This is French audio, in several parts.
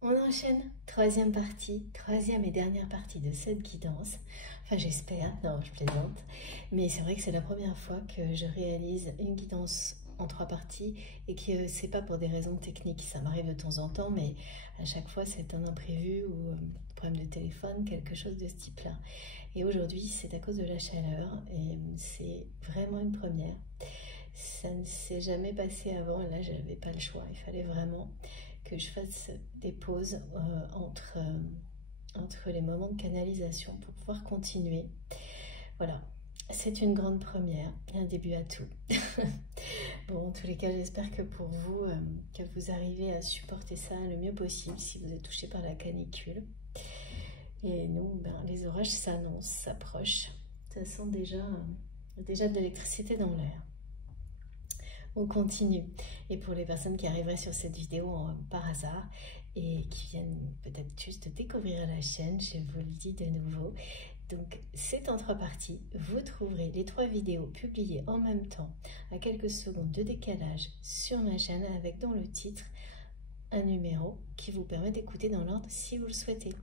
On enchaîne, troisième partie, troisième et dernière partie de cette guidance. Enfin, j'espère, non, je plaisante. Mais c'est vrai que c'est la première fois que je réalise une guidance en trois parties et que c'est pas pour des raisons techniques. Ça m'arrive de temps en temps, mais à chaque fois c'est un imprévu ou problème de téléphone, quelque chose de ce type-là. Et aujourd'hui, c'est à cause de la chaleur et c'est vraiment une première. Ça ne s'est jamais passé avant et là, j'avais pas le choix. Il fallait vraiment que je fasse des pauses entre les moments de canalisation pour pouvoir continuer. Voilà, c'est une grande première, un début à tout. Bon, en tous les cas, j'espère que pour vous, que vous arrivez à supporter ça le mieux possible si vous êtes touché par la canicule. Et nous, les orages s'annoncent, s'approchent. Ça sent déjà de l'électricité dans l'air. On continue. Et pour les personnes qui arriveraient sur cette vidéo par hasard et qui viennent peut-être juste de découvrir la chaîne, je vous le dis de nouveau. Donc c'est en trois parties. Vous trouverez les trois vidéos publiées en même temps à quelques secondes de décalage sur ma chaîne avec dans le titre un numéro qui vous permet d'écouter dans l'ordre si vous le souhaitez.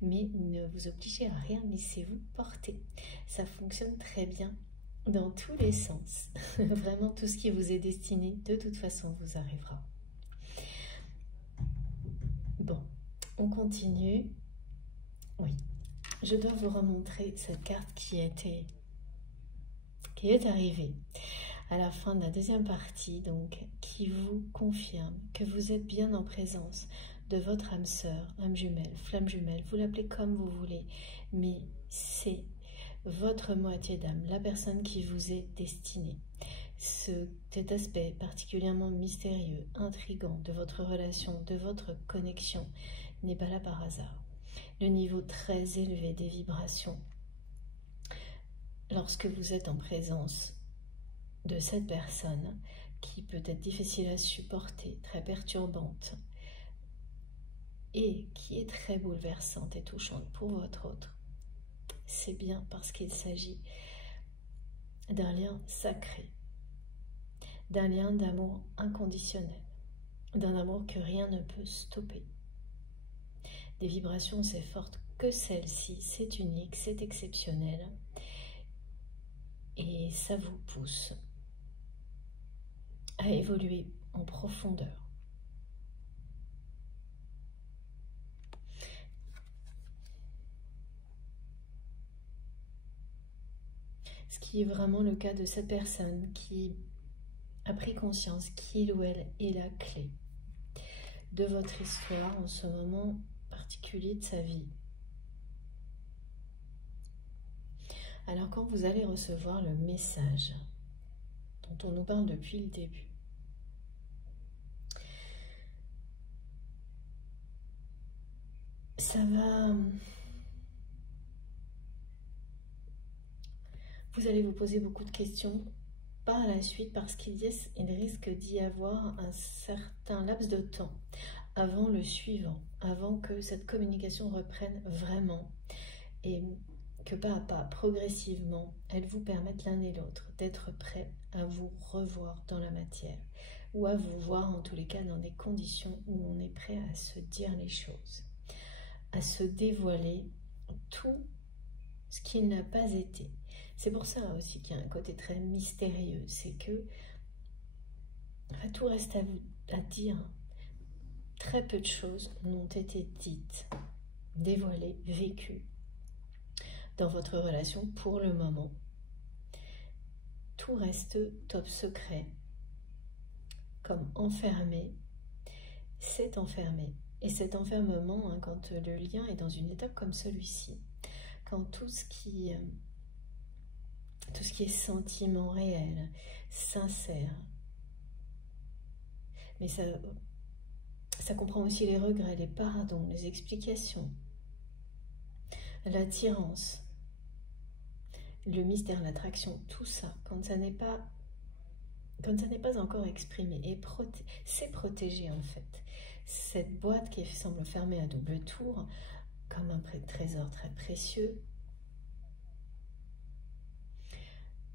Mais ne vous obligez à rien, laissez-vous porter. Ça fonctionne très bien dans tous les sens. Vraiment, tout ce qui vous est destiné, de toute façon, vous arrivera. Bon, on continue. Oui, je dois vous remontrer cette carte qui est arrivée à la fin de la deuxième partie, donc qui vous confirme que vous êtes bien en présence de votre âme sœur, âme jumelle, flamme jumelle, vous l'appelez comme vous voulez, mais c'est votre moitié d'âme, la personne qui vous est destinée. Cet aspect particulièrement mystérieux, intrigant de votre relation, de votre connexion, n'est pas là par hasard. Le niveau très élevé des vibrations, lorsque vous êtes en présence de cette personne, qui peut être difficile à supporter, très perturbante, et qui est très bouleversante et touchante pour votre autre, c'est bien parce qu'il s'agit d'un lien sacré, d'un lien d'amour inconditionnel, d'un amour que rien ne peut stopper. Des vibrations aussi fortes que celle-ci, c'est unique, c'est exceptionnel, et ça vous pousse à évoluer en profondeur. Ce qui est vraiment le cas de cette personne qui a pris conscience qu'il ou elle est la clé de votre histoire en ce moment particulier de sa vie. Alors quand vous allez recevoir le message dont on nous parle depuis le début, ça va... Vous allez vous poser beaucoup de questions par la suite parce qu'il risque d'y avoir un certain laps de temps avant le suivant, avant que cette communication reprenne vraiment et que pas à pas, progressivement, elle vous permette l'un et l'autre d'être prêts à vous revoir dans la matière ou à vous voir en tous les cas dans des conditions où on est prêt à se dire les choses, à se dévoiler tout ce qui n'a pas été. C'est pour ça aussi qu'il y a un côté très mystérieux, c'est que enfin, tout reste à vous à dire. Très peu de choses n'ont été dites, dévoilées, vécues dans votre relation pour le moment. Tout reste top secret, comme enfermé. C'est enfermé. Et cet enfermement, hein, quand le lien est dans une étape comme celui-ci, quand tout ce qui est sentiment réel, sincère, mais ça comprend aussi les regrets, les pardons, les explications, l'attirance, le mystère, l'attraction, tout ça, quand ça n'est pas encore exprimé, et c'est protégé en fait. Cette boîte qui semble fermée à double tour, comme un trésor très précieux,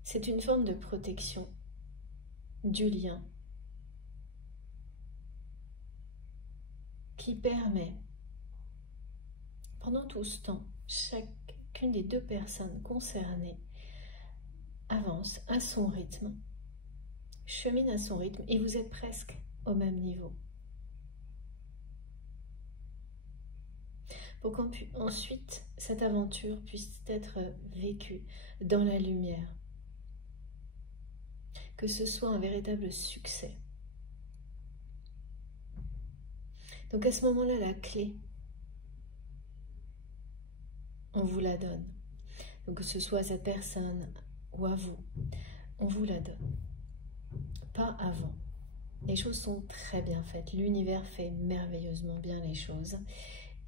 c'est une forme de protection du lien qui permet, pendant tout ce temps, chacune des deux personnes concernées avance à son rythme, chemine à son rythme, et vous êtes presque au même niveau. Pour qu'ensuite cette aventure puisse être vécue dans la lumière, que ce soit un véritable succès. Donc à ce moment-là, la clé, on vous la donne. Donc que ce soit à cette personne ou à vous, on vous la donne. Pas avant. Les choses sont très bien faites. L'univers fait merveilleusement bien les choses.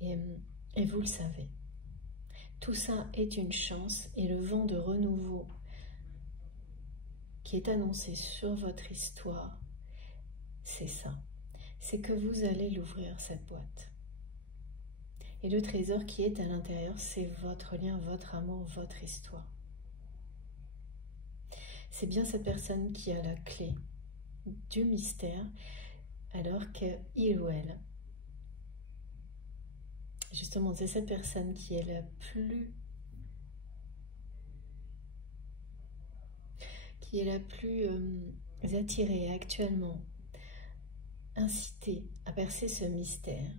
Et vous le savez. Tout ça est une chance, et le vent de renouveau qui est annoncé sur votre histoire, c'est ça. C'est que vous allez l'ouvrir, cette boîte. Et le trésor qui est à l'intérieur, c'est votre lien, votre amour, votre histoire. C'est bien cette personne qui a la clé du mystère, alors qu'il ou elle, justement, c'est cette personne qui est la plus attirée actuellement, incitée à percer ce mystère,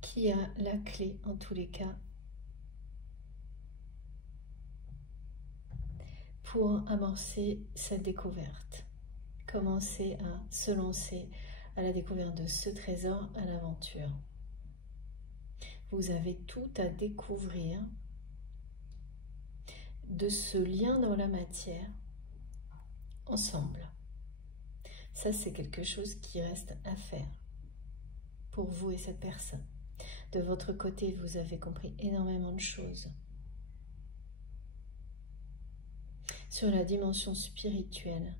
qui a la clé en tous les cas pour amorcer cette découverte, commencer à se lancer à la découverte de ce trésor, à l'aventure. Vous avez tout à découvrir de ce lien dans la matière ensemble. Ça, c'est quelque chose qui reste à faire pour vous et cette personne. De votre côté, vous avez compris énormément de choses sur la dimension spirituelle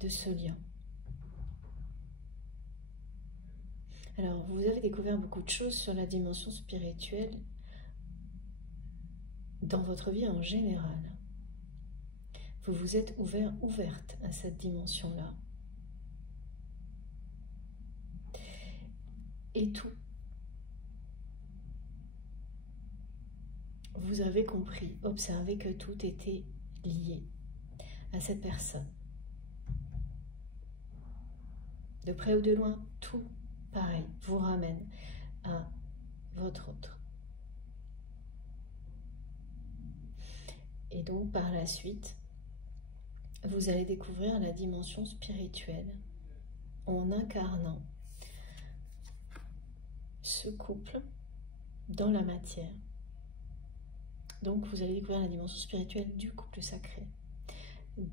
de ce lien. Alors, vous avez découvert beaucoup de choses sur la dimension spirituelle dans votre vie en général. Vous vous êtes ouverte à cette dimension-là. Et tout. Vous avez compris, observé que tout était lié à cette personne. De près ou de loin, tout, pareil, vous ramène à votre autre. Et donc, par la suite, vous allez découvrir la dimension spirituelle en incarnant ce couple dans la matière. Donc, vous allez découvrir la dimension spirituelle du couple sacré,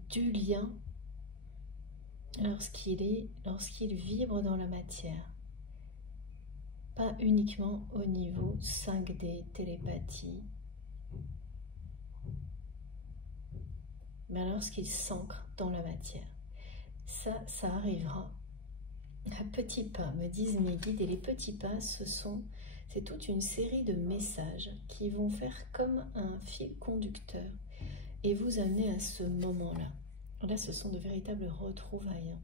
du lien lorsqu'il vibre dans la matière. Pas uniquement au niveau 5D, télépathie, mais lorsqu'il s'ancre dans la matière. Ça arrivera à petits pas, me disent mes guides, et les petits pas, c'est toute une série de messages qui vont faire comme un fil conducteur et vous amener à ce moment-là. Là, ce sont de véritables retrouvailles.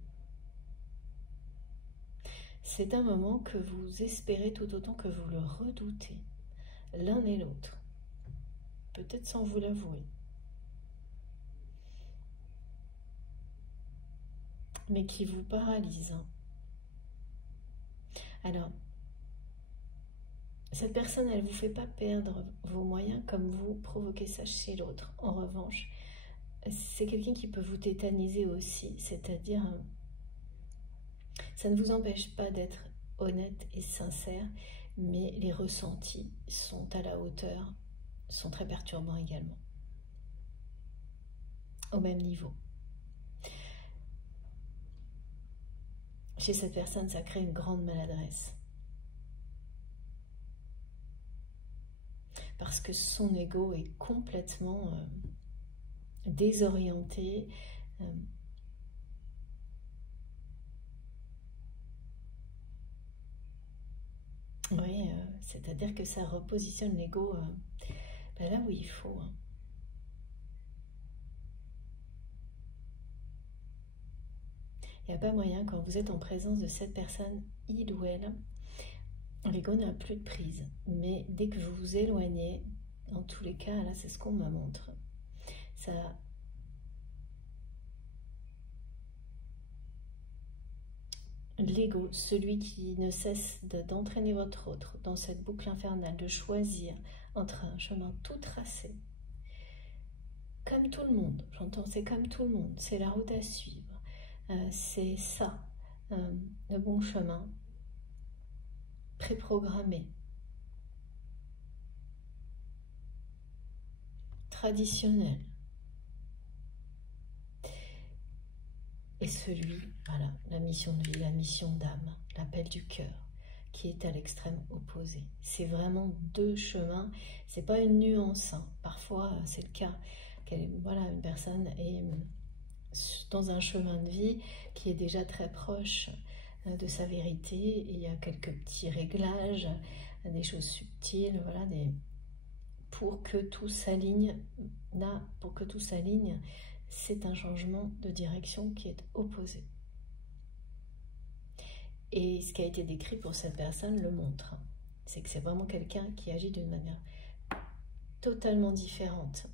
C'est un moment que vous espérez tout autant que vous le redoutez, l'un et l'autre, peut-être sans vous l'avouer. Mais qui vous paralyse. Alors, cette personne, elle ne vous fait pas perdre vos moyens comme vous provoquez ça chez l'autre. En revanche, c'est quelqu'un qui peut vous tétaniser aussi, c'est-à-dire, ça ne vous empêche pas d'être honnête et sincère, mais les ressentis sont à la hauteur, sont très perturbants également, au même niveau. Chez cette personne, ça crée une grande maladresse. Parce que son ego est complètement désorienté. Oui, c'est-à-dire que ça repositionne l'ego ben là où il faut. Hein. Il n'y a pas moyen, quand vous êtes en présence de cette personne, il ou elle, l'ego n'a plus de prise. Mais dès que vous vous éloignez, dans tous les cas, là c'est ce qu'on me montre, ça... L'ego, celui qui ne cesse d'entraîner votre autre dans cette boucle infernale, de choisir entre un chemin tout tracé, comme tout le monde, j'entends, c'est comme tout le monde, c'est la route à suivre, c'est ça, le bon chemin, préprogrammé, traditionnel. Et celui, voilà, la mission de vie, la mission d'âme, l'appel du cœur, qui est à l'extrême opposé. C'est vraiment deux chemins, c'est pas une nuance. Hein. Parfois, c'est le cas. Voilà, une personne est dans un chemin de vie qui est déjà très proche de sa vérité. Et il y a quelques petits réglages, des choses subtiles, voilà, pour que tout s'aligne. Là, pour que tout s'aligne, c'est un changement de direction qui est opposé. Et ce qui a été décrit pour cette personne le montre. C'est que c'est vraiment quelqu'un qui agit d'une manière totalement différente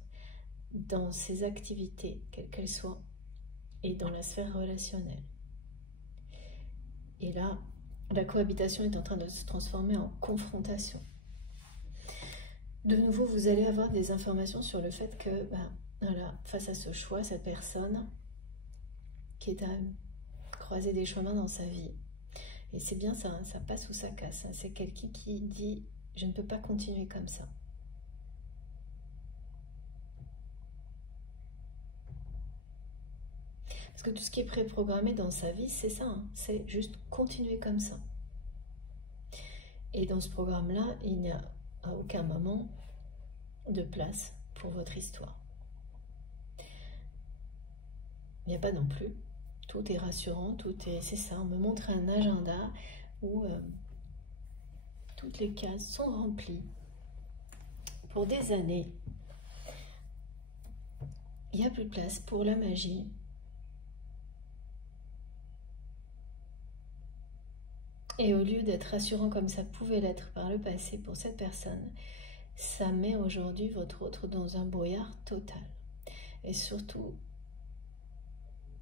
dans ses activités, quelles qu'elles soient, et dans la sphère relationnelle. Et là, la cohabitation est en train de se transformer en confrontation. De nouveau, vous allez avoir des informations sur le fait que, voilà, face à ce choix, cette personne qui est à croiser des chemins dans sa vie, et c'est bien ça, hein, ça passe ou ça casse, hein, c'est quelqu'un qui dit « je ne peux pas continuer comme ça ». Parce que tout ce qui est préprogrammé dans sa vie, c'est ça, hein, c'est juste continuer comme ça. Et dans ce programme-là, il n'y a à aucun moment de place pour votre histoire. Il n'y a pas non plus. Tout est rassurant, tout est... C'est ça, on me montre un agenda où toutes les cases sont remplies pour des années. Il n'y a plus de place pour la magie. Et au lieu d'être rassurant comme ça pouvait l'être par le passé pour cette personne, ça met aujourd'hui votre autre dans un brouillard total. Et surtout,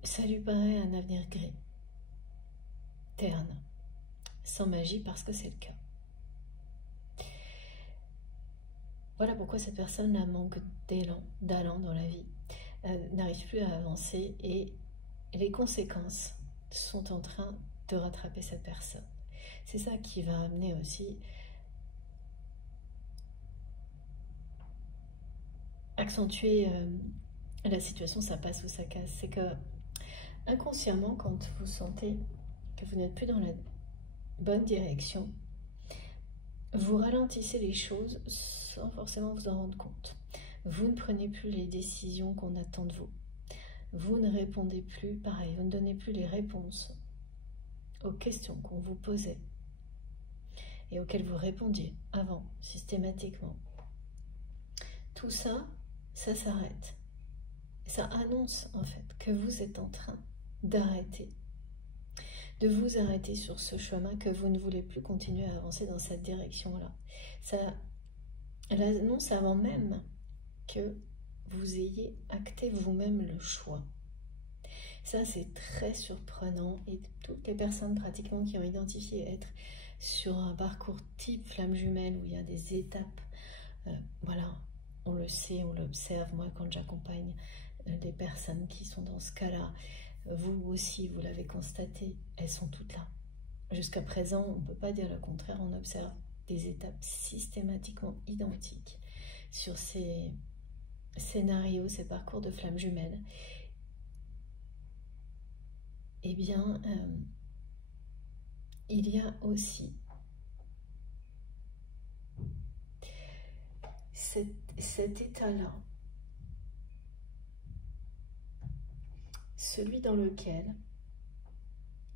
ça lui paraît un avenir gris, terne, sans magie parce que c'est le cas. Voilà pourquoi cette personne-là manque d'élan, d'allant dans la vie, n'arrive plus à avancer et les conséquences sont en train de rattraper cette personne. C'est ça qui va amener aussi accentuer la situation, ça passe ou ça casse. C'est que inconsciemment, quand vous sentez que vous n'êtes plus dans la bonne direction, vous ralentissez les choses sans forcément vous en rendre compte. Vous ne prenez plus les décisions qu'on attend de vous. Vous ne répondez plus, pareil, vous ne donnez plus les réponses aux questions qu'on vous posait et auxquelles vous répondiez avant, systématiquement. Tout ça, ça s'arrête. Ça annonce en fait que vous êtes en train d'arrêter, de vous arrêter sur ce chemin, que vous ne voulez plus continuer à avancer dans cette direction-là. Ça l'annonce avant même que vous ayez acté vous-même le choix. Ça, c'est très surprenant et toutes les personnes pratiquement qui ont identifié être sur un parcours type flamme jumelle où il y a des étapes, voilà, on le sait, on l'observe. Moi, quand j'accompagne des personnes qui sont dans ce cas-là, vous aussi, vous l'avez constaté, elles sont toutes là. Jusqu'à présent, on ne peut pas dire le contraire, on observe des étapes systématiquement identiques sur ces scénarios, ces parcours de flamme jumelle. Eh bien, il y a aussi cet état-là, celui dans lequel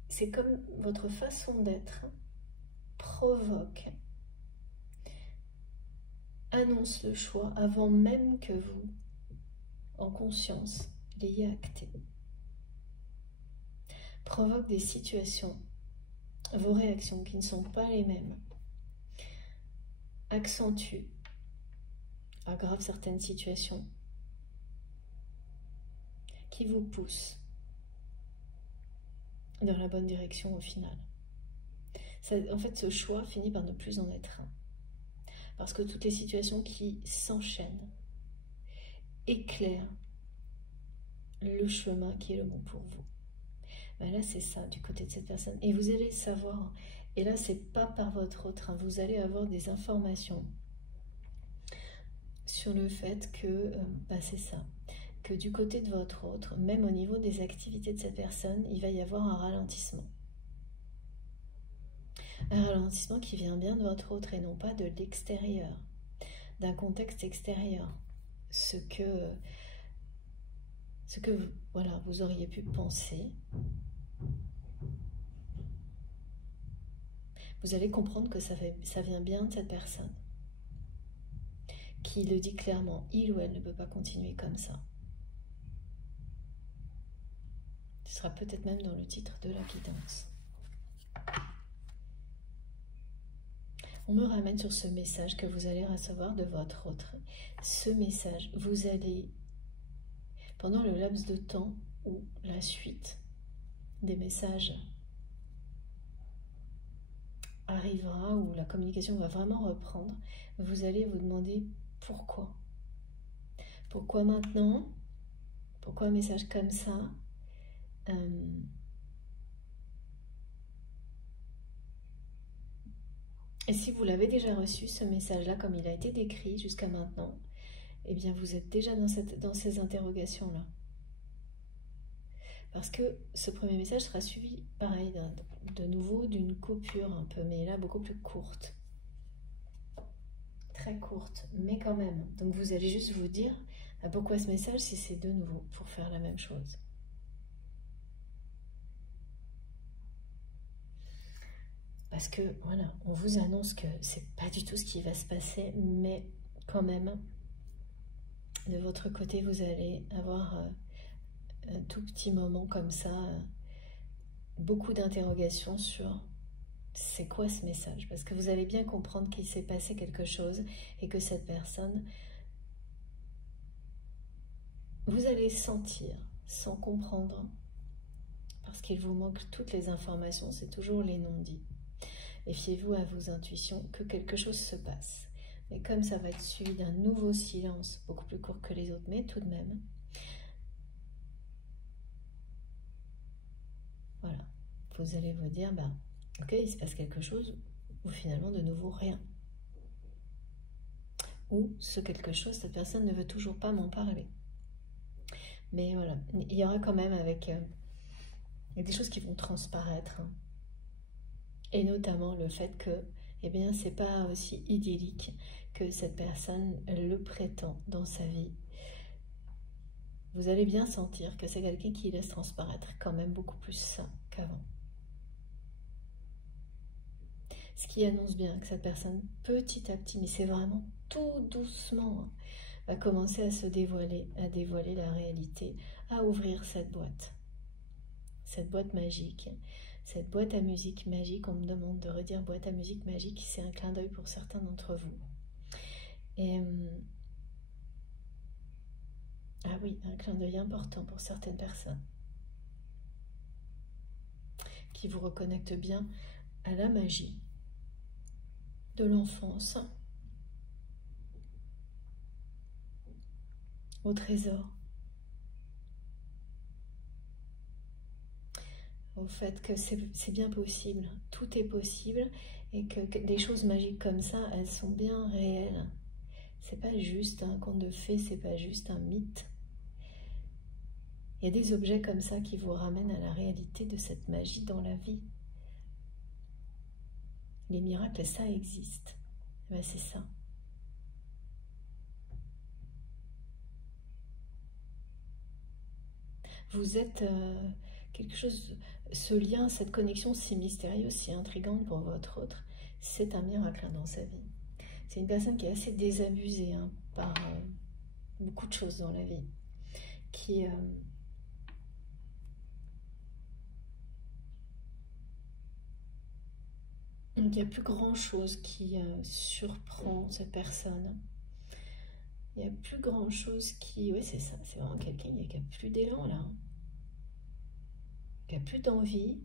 c'est comme votre façon d'être provoque annonce le choix avant même que vous, en conscience, l'ayez acté. Provoque des situations, vos réactions qui ne sont pas les mêmes, accentue, aggrave certaines situations qui vous poussent dans la bonne direction au final. Ça, en fait, ce choix finit par ne plus en être un. Parce que toutes les situations qui s'enchaînent éclairent le chemin qui est le bon pour vous. Ben là, c'est ça, du côté de cette personne. Et vous allez savoir, et là, c'est pas par votre autre, hein, vous allez avoir des informations sur le fait que, c'est ça, que du côté de votre autre, même au niveau des activités de cette personne, il va y avoir un ralentissement. Un ralentissement qui vient bien de votre autre et non pas de l'extérieur, d'un contexte extérieur. Ce que voilà, vous auriez pu penser, vous allez comprendre que ça vient bien de cette personne, qui le dit clairement, il ou elle ne peut pas continuer comme ça. Ce sera peut-être même dans le titre de la guidance. On me ramène sur ce message que vous allez recevoir de votre autre. Ce message, vous allez, pendant le laps de temps où la suite des messages arrivera, où la communication va vraiment reprendre, vous allez vous demander pourquoi. Pourquoi maintenant? Pourquoi un message comme ça? Et si vous l'avez déjà reçu, ce message-là, comme il a été décrit jusqu'à maintenant, eh bien vous êtes déjà dans ces interrogations-là. Parce que ce premier message sera suivi, pareil, de nouveau d'une coupure un peu, mais là beaucoup plus courte. Très courte, mais quand même. Donc vous allez juste vous dire, pourquoi ce message si c'est de nouveau pour faire la même chose? Parce que, voilà, on vous annonce que c'est pas du tout ce qui va se passer, mais quand même, de votre côté, vous allez avoir un tout petit moment comme ça, beaucoup d'interrogations sur c'est quoi ce message? Parce que vous allez bien comprendre qu'il s'est passé quelque chose et que cette personne, vous allez sentir sans comprendre, parce qu'il vous manque toutes les informations, c'est toujours les non-dits. Et fiez-vous à vos intuitions que quelque chose se passe. Mais comme ça va être suivi d'un nouveau silence, beaucoup plus court que les autres, mais tout de même, voilà, vous allez vous dire, ok, il se passe quelque chose, ou finalement de nouveau rien. Ou ce quelque chose, cette personne ne veut toujours pas m'en parler. Mais voilà, il y aura quand même avec des choses qui vont transparaître, hein. Et notamment le fait que, eh bien, c'est pas aussi idyllique que cette personne le prétend dans sa vie. Vous allez bien sentir que c'est quelqu'un qui laisse transparaître quand même beaucoup plus ça qu'avant. Ce qui annonce bien que cette personne, petit à petit, mais c'est vraiment tout doucement, hein, va commencer à se dévoiler, à dévoiler la réalité, à ouvrir cette boîte magique. Cette boîte à musique magique, on me demande de redire boîte à musique magique, c'est un clin d'œil pour certains d'entre vous. Et ah oui, un clin d'œil important pour certaines personnes qui vous reconnectent bien à la magie de l'enfance, au trésor, au fait que c'est bien possible, tout est possible et que des choses magiques comme ça, elles sont bien réelles. C'est pas juste un conte de fées, c'est pas juste un mythe. Il y a des objets comme ça qui vous ramènent à la réalité de cette magie dans la vie. Les miracles, ça existe. C'est ça. Vous êtes quelque chose, ce lien, cette connexion si mystérieuse, si intrigante pour votre autre, c'est un miracle dans sa vie. C'est une personne qui est assez désabusée hein, par beaucoup de choses dans la vie. Qui... il n'y a plus grand chose qui surprend cette personne. Il n'y a plus grand chose qui... Oui, c'est ça, c'est vraiment quelqu'un qui n'a plus d'élan là. Qui n'a plus d'envie.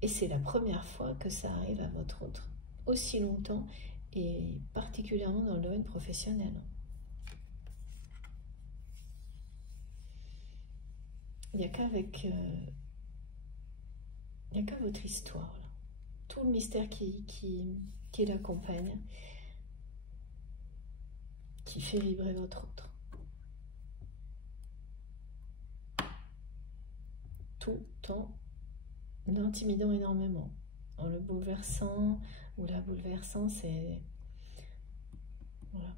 Et c'est la première fois que ça arrive à votre autre. Aussi longtemps, et particulièrement dans le domaine professionnel. Il n'y a qu'avec... il n'y a que votre histoire, là. Tout le mystère qui l'accompagne, qui fait vibrer votre autre. Tout en l'intimidant énormément. En le bouleversant, ou la bouleversant, c'est... Voilà.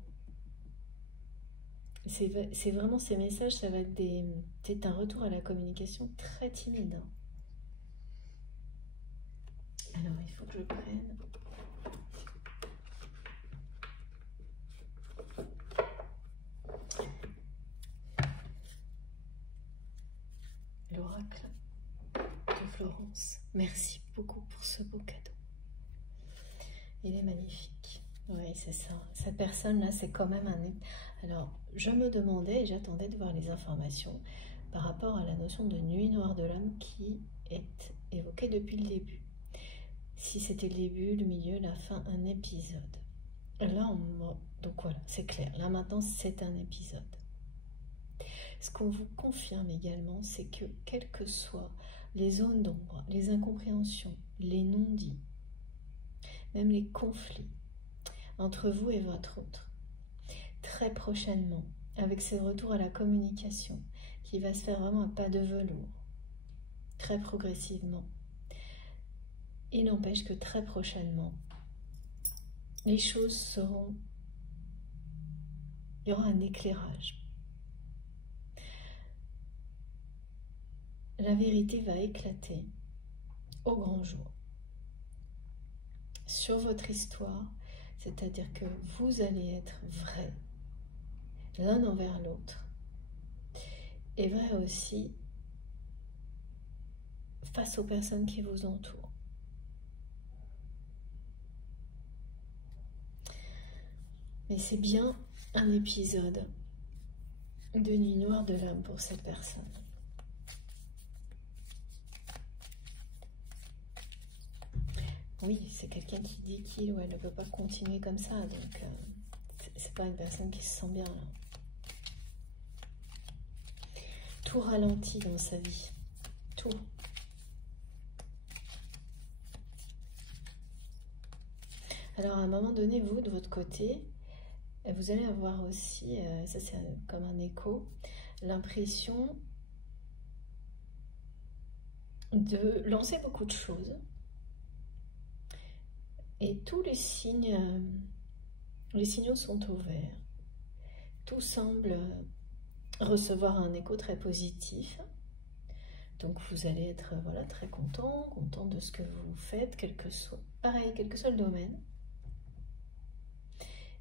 C'est vraiment ces messages, ça va être des... C'est un retour à la communication très timide. Alors, il faut que je prenne... l'oracle de Florence. Merci beaucoup pour ce beau cadeau. Il est magnifique. Oui, c'est ça. Cette personne-là, c'est quand même un... Alors, je me demandais et j'attendais de voir les informations par rapport à la notion de nuit noire de l'âme qui est évoquée depuis le début. Si c'était le début, le milieu, la fin, un épisode. Là, donc voilà, c'est clair. Là, maintenant, c'est un épisode. Ce qu'on vous confirme également, c'est que quelles que soient les zones d'ombre, les incompréhensions, les non-dits, même les conflits entre vous et votre autre, très prochainement, avec ce retour à la communication qui va se faire vraiment à pas de velours, très progressivement, il n'empêche que très prochainement, les choses seront... Il y aura un éclairage. La vérité va éclater au grand jour sur votre histoire, c'est-à-dire que vous allez être vrai l'un envers l'autre et vrai aussi face aux personnes qui vous entourent. Mais c'est bien un épisode de nuit noire de l'âme pour cette personne. Oui, c'est quelqu'un qui dit qu'il ou elle ne peut pas continuer comme ça, donc c'est pas une personne qui se sent bien là. Tout ralentit dans sa vie, tout. Alors à un moment donné, vous, de votre côté, vous allez avoir aussi, ça c'est comme un écho, l'impression de lancer beaucoup de choses. Et tous les signaux sont ouverts. Tout semble recevoir un écho très positif. Donc vous allez être voilà, très content de ce que vous faites, quel que soit le domaine.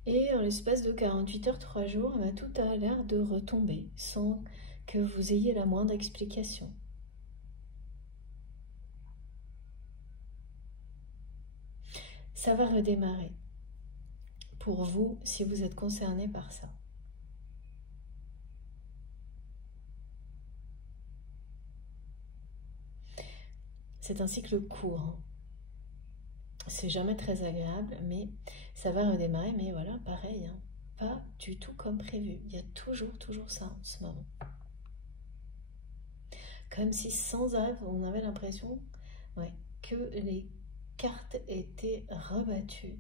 Et en l'espace de 48 heures, 3 jours, tout a l'air de retomber sans que vous ayez la moindre explication. Ça va redémarrer pour vous si vous êtes concerné par ça. C'est un cycle court. Hein. C'est jamais très agréable, mais ça va redémarrer. Mais voilà, pareil, hein, pas du tout comme prévu. Il y a toujours ça en ce moment. Comme si sans arrêt, on avait l'impression que les cartes étaient rebattues.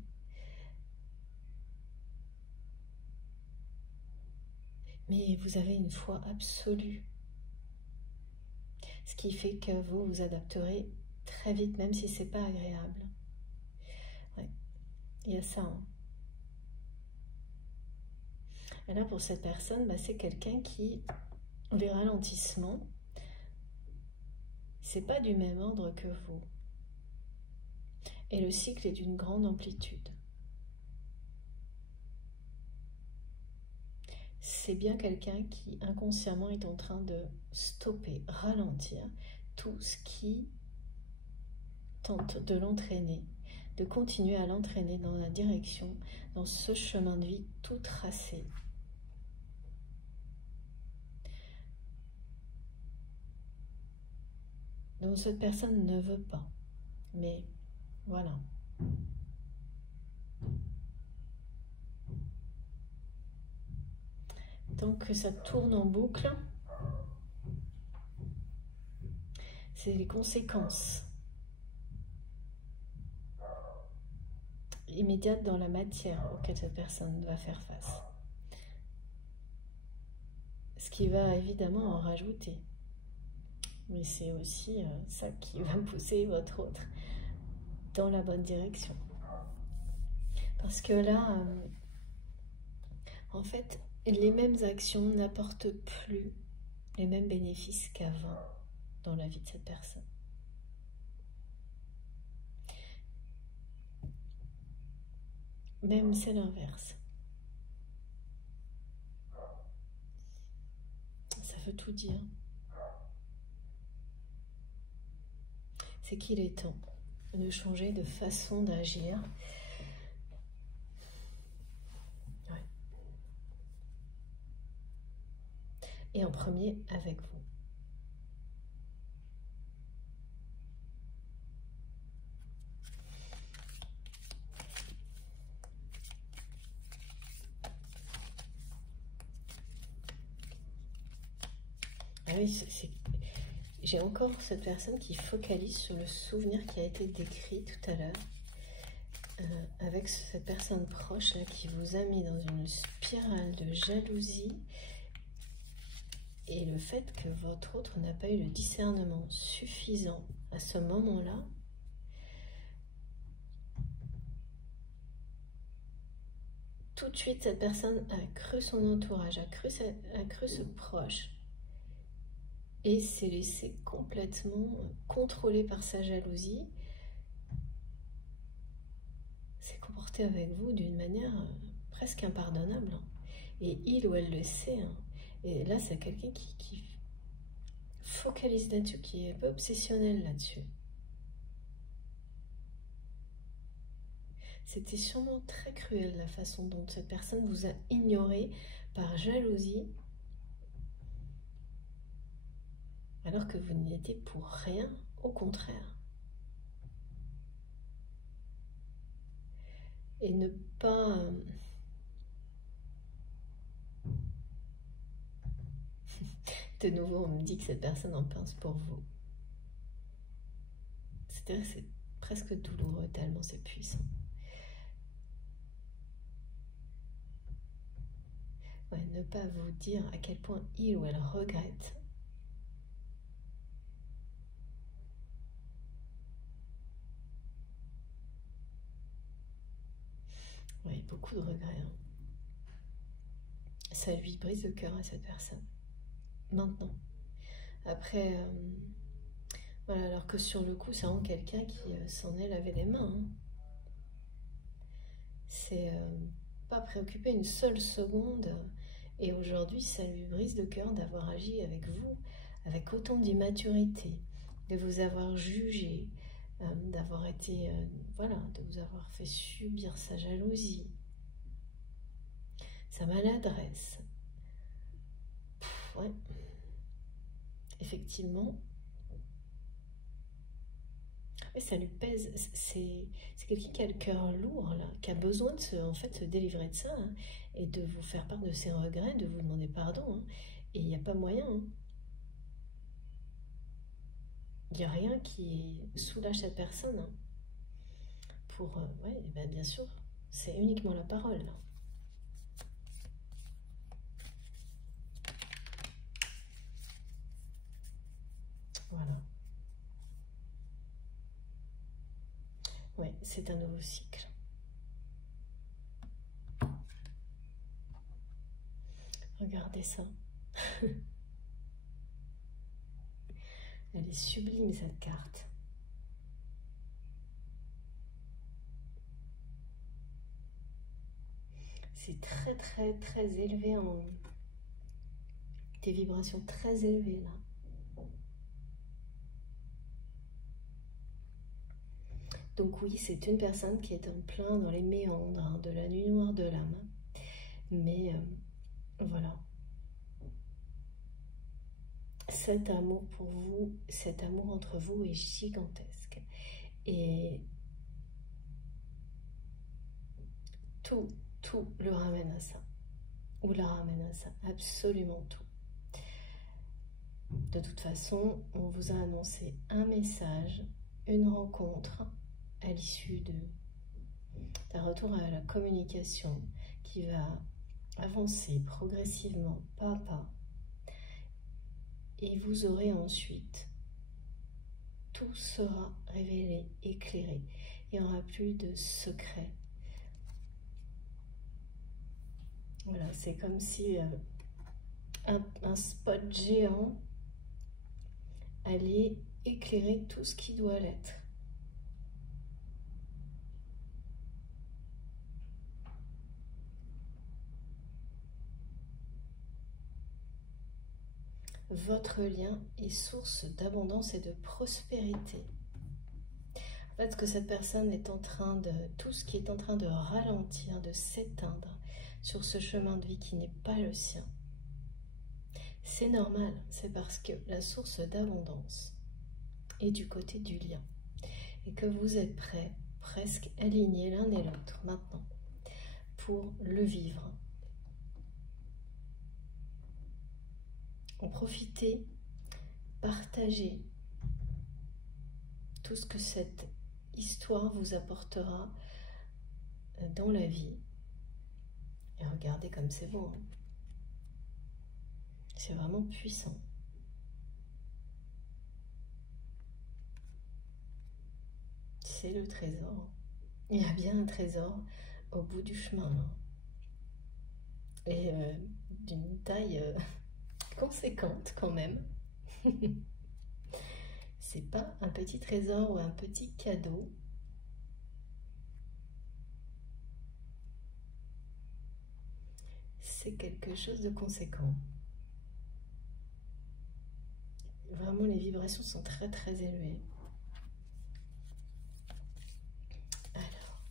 Mais vous avez une foi absolue. Ce qui fait que vous vous adapterez très vite, même si c'est pas agréable. Ouais. Il y a ça. Hein. Et là, pour cette personne, c'est quelqu'un qui, les ralentissements, c'est pas du même ordre que vous. Et le cycle est d'une grande amplitude. C'est bien quelqu'un qui inconsciemment est en train de stopper, ralentir tout ce qui tente de l'entraîner, de continuer à l'entraîner dans la direction, dans ce chemin de vie tout tracé. Donc cette personne ne veut pas, mais voilà. Tant que ça tourne en boucle, c'est les conséquences immédiates dans la matière auquel cette personne va faire face. Ce qui va évidemment en rajouter. Mais c'est aussi ça qui va pousser votre autre dans la bonne direction. Parce que là, en fait, les mêmes actions n'apportent plus les mêmes bénéfices qu'avant dans la vie de cette personne. Même c'est l'inverse. Ça veut tout dire. C'est qu'il est temps de changer de façon d'agir. Ouais. Et en premier, avec vous. Ah oui, j'ai encore cette personne qui focalise sur le souvenir qui a été décrit tout à l'heure, avec cette personne proche là, qui vous a mis dans une spirale de jalousie, et le fait que votre autre n'a pas eu le discernement suffisant à ce moment-là, tout de suite cette personne a cru son entourage, a cru ce proche, et s'est laissé complètement contrôler par sa jalousie, s'est comporté avec vous d'une manière presque impardonnable. Et il ou elle le sait. Et là, c'est quelqu'un qui focalise là-dessus, qui est un peu obsessionnel là-dessus. C'était sûrement très cruel la façon dont cette personne vous a ignoré par jalousie, alors que vous n'y étiez pour rien, au contraire. Et ne pas... De nouveau, on me dit que cette personne en pense pour vous. C'est-à-dire que c'est presque douloureux, tellement c'est puissant. Ouais, ne pas vous dire à quel point il ou elle regrette. Oui, beaucoup de regrets. Hein. Ça lui brise le cœur à cette personne. Maintenant. Après, voilà, alors que sur le coup, c'est vraiment quelqu'un qui s'en est lavé les mains. Hein. C'est pas préoccupé une seule seconde. Et aujourd'hui, ça lui brise le cœur d'avoir agi avec vous, avec autant d'immaturité, de vous avoir jugé, d'avoir été, voilà, de vous avoir fait subir sa jalousie, sa maladresse. Ouais. Effectivement. Mais ça lui pèse. C'est quelqu'un qui a le cœur lourd, là, qui a besoin de en fait, se délivrer de ça, hein, et de vous faire part de ses regrets, de vous demander pardon. Hein, et il n'y a pas moyen. Hein. Il n'y a rien qui soulage cette personne. Hein. Pour, ouais, ben bien sûr, c'est uniquement la parole. Là. Voilà. Ouais, c'est un nouveau cycle. Regardez ça. Elle est sublime cette carte. c'est très très très élevé, en des vibrations très élevées là. Donc oui, c'est une personne qui est en plein dans les méandres hein, de la nuit noire de l'âme. Mais voilà. Cet amour pour vous, cet amour entre vous est gigantesque. Et tout le ramène à ça. Ou la ramène à ça. Absolument tout. De toute façon, on vous a annoncé un message, une rencontre à l'issue d'un retour à la communication qui va avancer progressivement, pas à pas. Et vous aurez ensuite, tout sera révélé, éclairé. Il n'y aura plus de secret. Voilà, c'est comme si un spot géant allait éclairer tout ce qui doit l'être. Votre lien est source d'abondance et de prospérité. En fait, ce que cette personne est en train de... Tout ce qui est en train de ralentir, de s'éteindre sur ce chemin de vie qui n'est pas le sien, c'est normal. C'est parce que la source d'abondance est du côté du lien. Et que vous êtes prêts, presque alignés l'un et l'autre maintenant, pour le vivre. En profiter, partager tout ce que cette histoire vous apportera dans la vie. Et regardez comme c'est beau. Hein. C'est vraiment puissant. C'est le trésor. Il y a bien un trésor au bout du chemin. Hein. Et d'une taille conséquente quand même. C'est pas un petit trésor ou un petit cadeau. C'est quelque chose de conséquent. Vraiment, les vibrations sont très très élevées. Alors,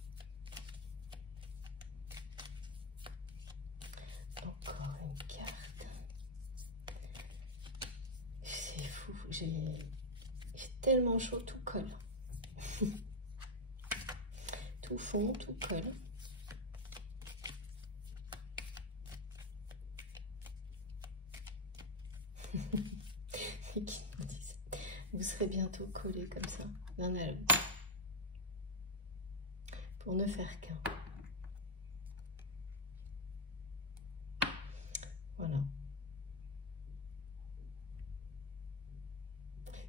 encore une carte. C'est fou, j'ai tellement chaud, tout colle. Tout fond, tout colle. Et qui nous disent, vous serez bientôt collés comme ça, l'un à l'autre, pour ne faire qu'un. Voilà.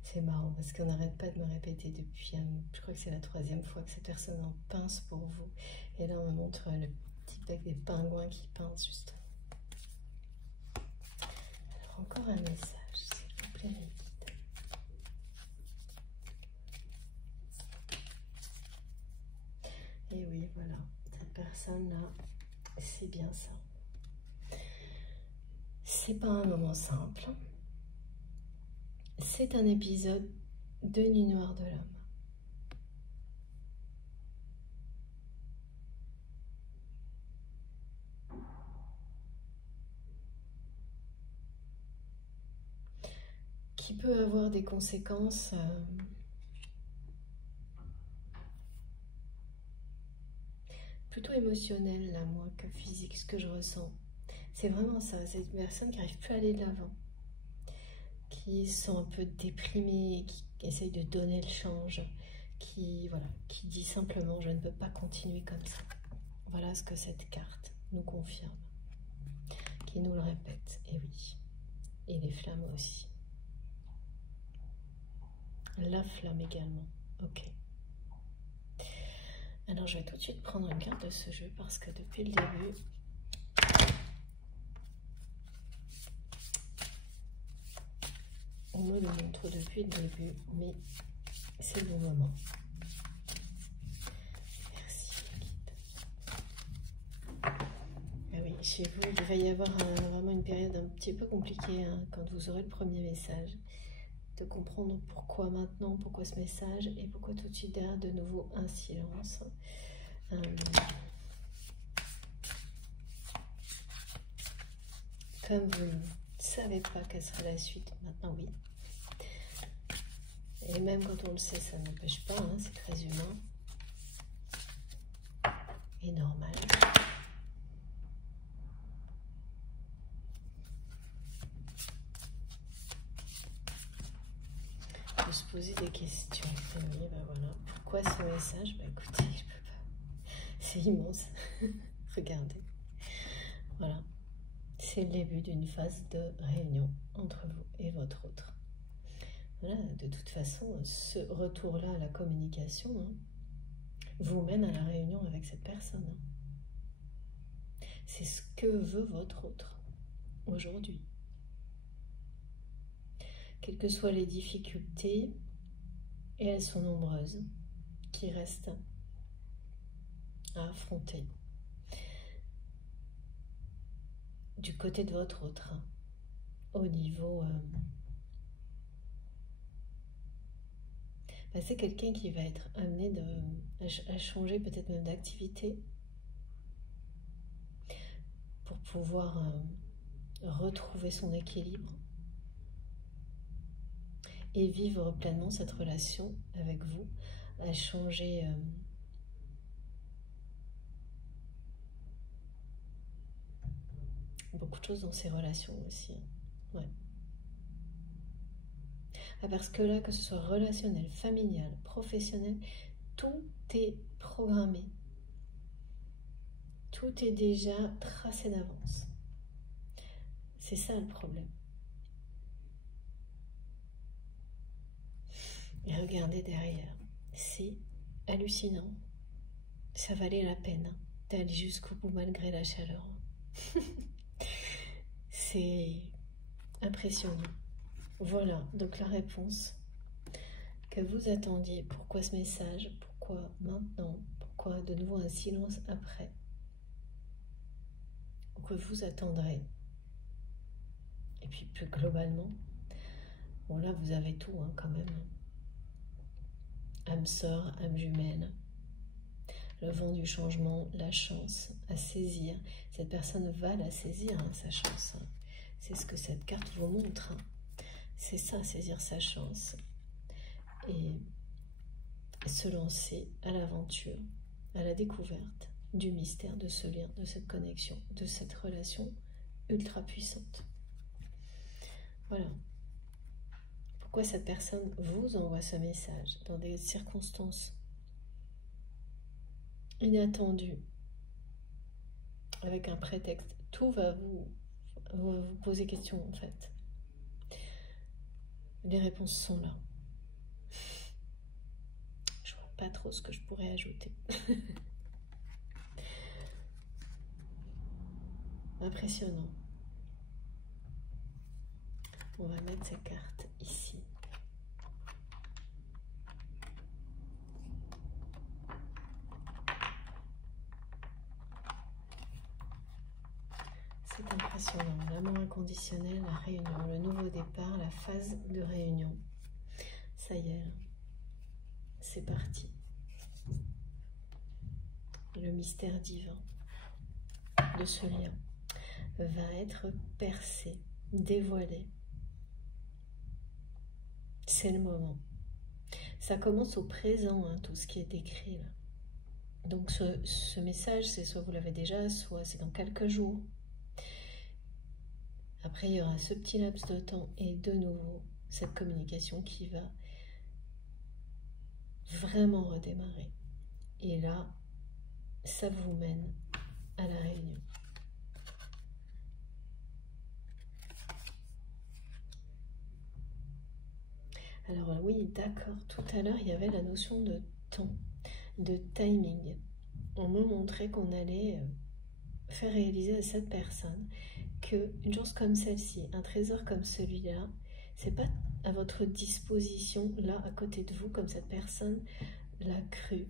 C'est marrant parce qu'on n'arrête pas de me répéter depuis, je crois que c'est la 3e fois que cette personne en pince pour vous. Et là, on me montre le petit bec des pingouins qui pincent juste. Alors, encore un message, s'il vous plaît, les guides. Et oui, voilà, cette personne-là, c'est bien ça. C'est pas un moment simple. C'est un épisode de Nuit Noire de l'Homme. Qui peut avoir des conséquences plutôt émotionnelles, là, moi, que physiques, ce que je ressens. C'est vraiment ça, c'est une personne qui n'arrive plus à aller de l'avant, qui sont un peu déprimés, qui essayent de donner le change, qui dit simplement je ne peux pas continuer comme ça. Voilà ce que cette carte nous confirme, qui nous le répète, et oui, et les flammes aussi. La flamme également, ok. Alors je vais tout de suite prendre une carte de ce jeu parce que depuis le début, on me le montre depuis le début, mais c'est le moment. Merci les guides. chez vous, il va y avoir vraiment une période un petit peu compliquée hein, quand vous aurez le premier message. De comprendre pourquoi maintenant, pourquoi ce message et pourquoi tout de suite derrière de nouveau un silence. Comme vous ne savez pas quelle sera la suite, maintenant oui. Et même quand on le sait, ça n'empêche pas, hein, c'est très humain et normal. De se poser des questions. Et oui, ben voilà. Pourquoi ce message? Bah écoutez, je peux pas. C'est immense. Regardez. Voilà. C'est le début d'une phase de réunion entre vous et votre autre. Voilà, de toute façon, ce retour-là à la communication hein, vous mène à la réunion avec cette personne. Hein. C'est ce que veut votre autre aujourd'hui. Quelles que soient les difficultés, et elles sont nombreuses, qui restent à affronter. Du côté de votre autre, hein, au niveau... c'est quelqu'un qui va être amené à changer peut-être même d'activité pour pouvoir retrouver son équilibre et vivre pleinement cette relation avec vous, à changer beaucoup de choses dans ses relations aussi. Ouais. Parce que là, que ce soit relationnel, familial, professionnel, tout est programmé. Tout est déjà tracé d'avance. C'est ça le problème. Et regardez derrière. C'est hallucinant. Ça valait la peine d'aller jusqu'au bout malgré la chaleur. C'est impressionnant. Voilà, donc la réponse que vous attendiez. Pourquoi ce message? Pourquoi maintenant? Pourquoi de nouveau un silence après? Que vous attendrez. Et puis plus globalement, bon là vous avez tout hein, quand même. Âme sœur, âme jumelle, le vent du changement, la chance à saisir. Cette personne va la saisir, hein, sa chance. Hein. C'est ce que cette carte vous montre. Hein. C'est ça, saisir sa chance. Et se lancer à l'aventure, à la découverte du mystère de ce lien, de cette connexion, de cette relation ultra puissante. Voilà. Pourquoi cette personne vous envoie ce message dans des circonstances inattendues, avec un prétexte. Tout va vous poser question en fait. Les réponses sont là. Je vois pas trop ce que je pourrais ajouter. Impressionnant. On va mettre ces cartes ici. C'est impressionnant. L'amour inconditionnel, la réunion, le nouveau départ, la phase de réunion. Ça y est, c'est parti. Le mystère divin de ce lien va être percé, dévoilé. C'est le moment. Ça commence au présent, hein, tout ce qui est écrit là. Donc ce message, c'est soit vous l'avez déjà, soit c'est dans quelques jours. Après, il y aura ce petit laps de temps et de nouveau, cette communication qui va vraiment redémarrer. Et là, ça vous mène à la réunion. Alors oui, d'accord, tout à l'heure, il y avait la notion de temps, de timing. On me montrait qu'on allait faire réaliser à cette personne qu'une chance comme celle-ci, un trésor comme celui-là, c'est pas à votre disposition, là, à côté de vous, comme cette personne l'a cru.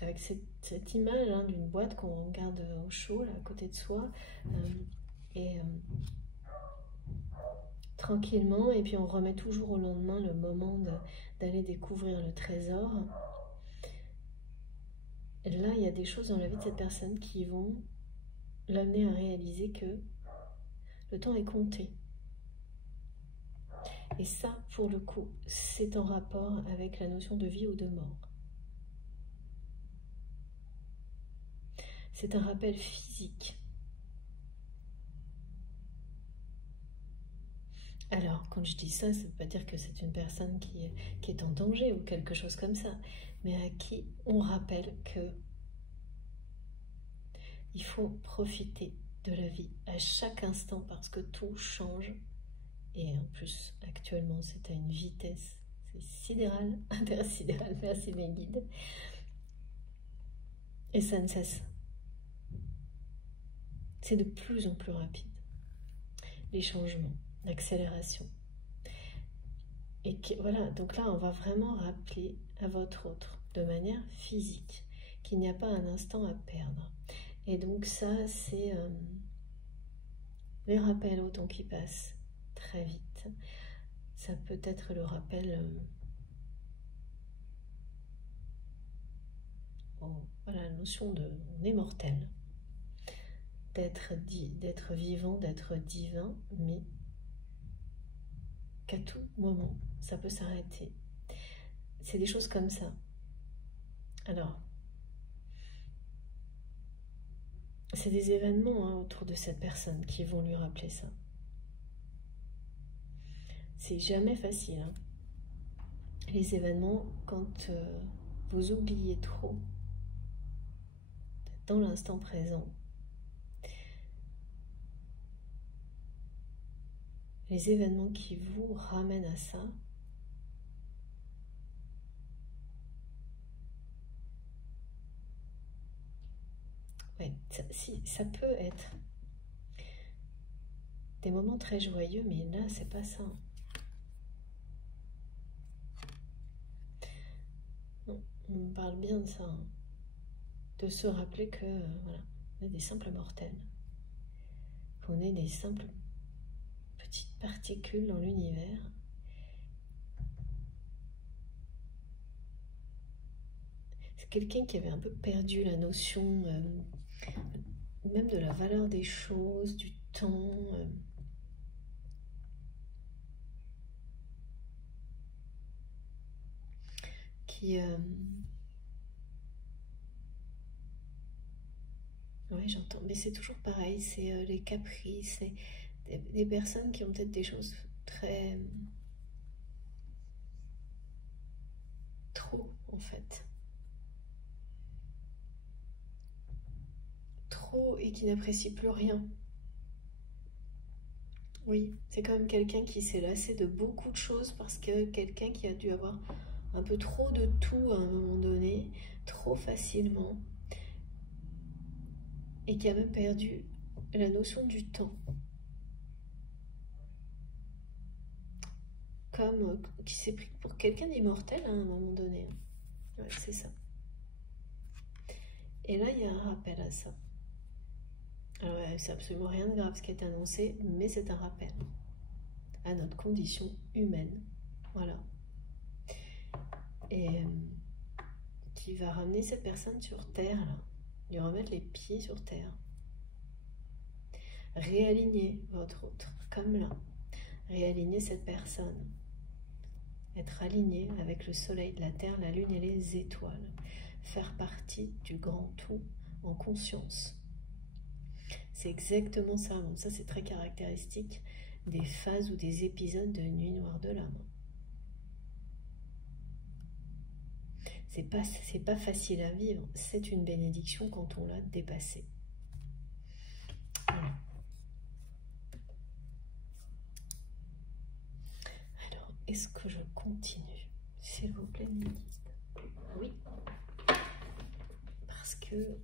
avec cette image hein, d'une boîte qu'on garde au chaud là, à côté de soi, et tranquillement, et puis on remet toujours au lendemain le moment d'aller découvrir le trésor. Et là, il y a des choses dans la vie de cette personne qui vont l'amener à réaliser que le temps est compté. Et ça, pour le coup, c'est en rapport avec la notion de vie ou de mort. C'est un rappel physique. Alors, quand je dis ça, ça ne veut pas dire que c'est une personne qui est en danger ou quelque chose comme ça, mais à qui on rappelle que il faut profiter de la vie à chaque instant parce que tout change. Et en plus, actuellement, c'est à une vitesse, c'est sidéral, intersidéral, merci mes guides. Et ça ne cesse. C'est de plus en plus rapide. Les changements, l'accélération. Et voilà, donc là, on va vraiment rappeler à votre autre, de manière physique, qu'il n'y a pas un instant à perdre. Et donc ça, c'est les rappels au temps qui passe très vite. Ça peut être le rappel voilà, la notion de on est mortel, d'être vivant, d'être divin, mais qu'à tout moment, ça peut s'arrêter. C'est des choses comme ça. Alors, c'est des événements hein, autour de cette personne qui vont lui rappeler ça. C'est jamais facile. Hein. Les événements, quand vous oubliez trop dans l'instant présent, les événements qui vous ramènent à ça, ouais, ça peut être des moments très joyeux, mais là, c'est pas ça. Non, on parle bien de ça, hein. De se rappeler que voilà, on est des simples mortels, qu'on est des simples petites particules dans l'univers. C'est quelqu'un qui avait un peu perdu la notion même de la valeur des choses, du temps. Oui, j'entends, mais c'est toujours pareil, c'est les caprices, c'est des personnes qui ont peut-être des choses très... trop, en fait. Trop et qui n'apprécient plus rien. Oui, c'est quand même quelqu'un qui s'est lassé de beaucoup de choses parce que quelqu'un qui a dû avoir un peu trop de tout à un moment donné, trop facilement, et qui a même perdu la notion du temps. Comme qui s'est pris pour quelqu'un d'immortel à un moment donné. Ouais, c'est ça. Et là, il y a un rappel à ça. Alors, ouais, c'est absolument rien de grave ce qui est annoncé, mais c'est un rappel à notre condition humaine. Voilà. Et qui va ramener cette personne sur Terre, là. Lui remettre les pieds sur Terre. Réaligner votre autre, comme là. Réaligner cette personne. Être aligné avec le soleil, la terre, la lune et les étoiles. Faire partie du grand tout en conscience. C'est exactement ça. Bon, ça, c'est très caractéristique des phases ou des épisodes de Nuit Noire de l'âme. C'est pas facile à vivre. C'est une bénédiction quand on l'a dépassé. Voilà. Alors, est-ce que je continue? S'il vous plaît, mes guides. Oui. Parce que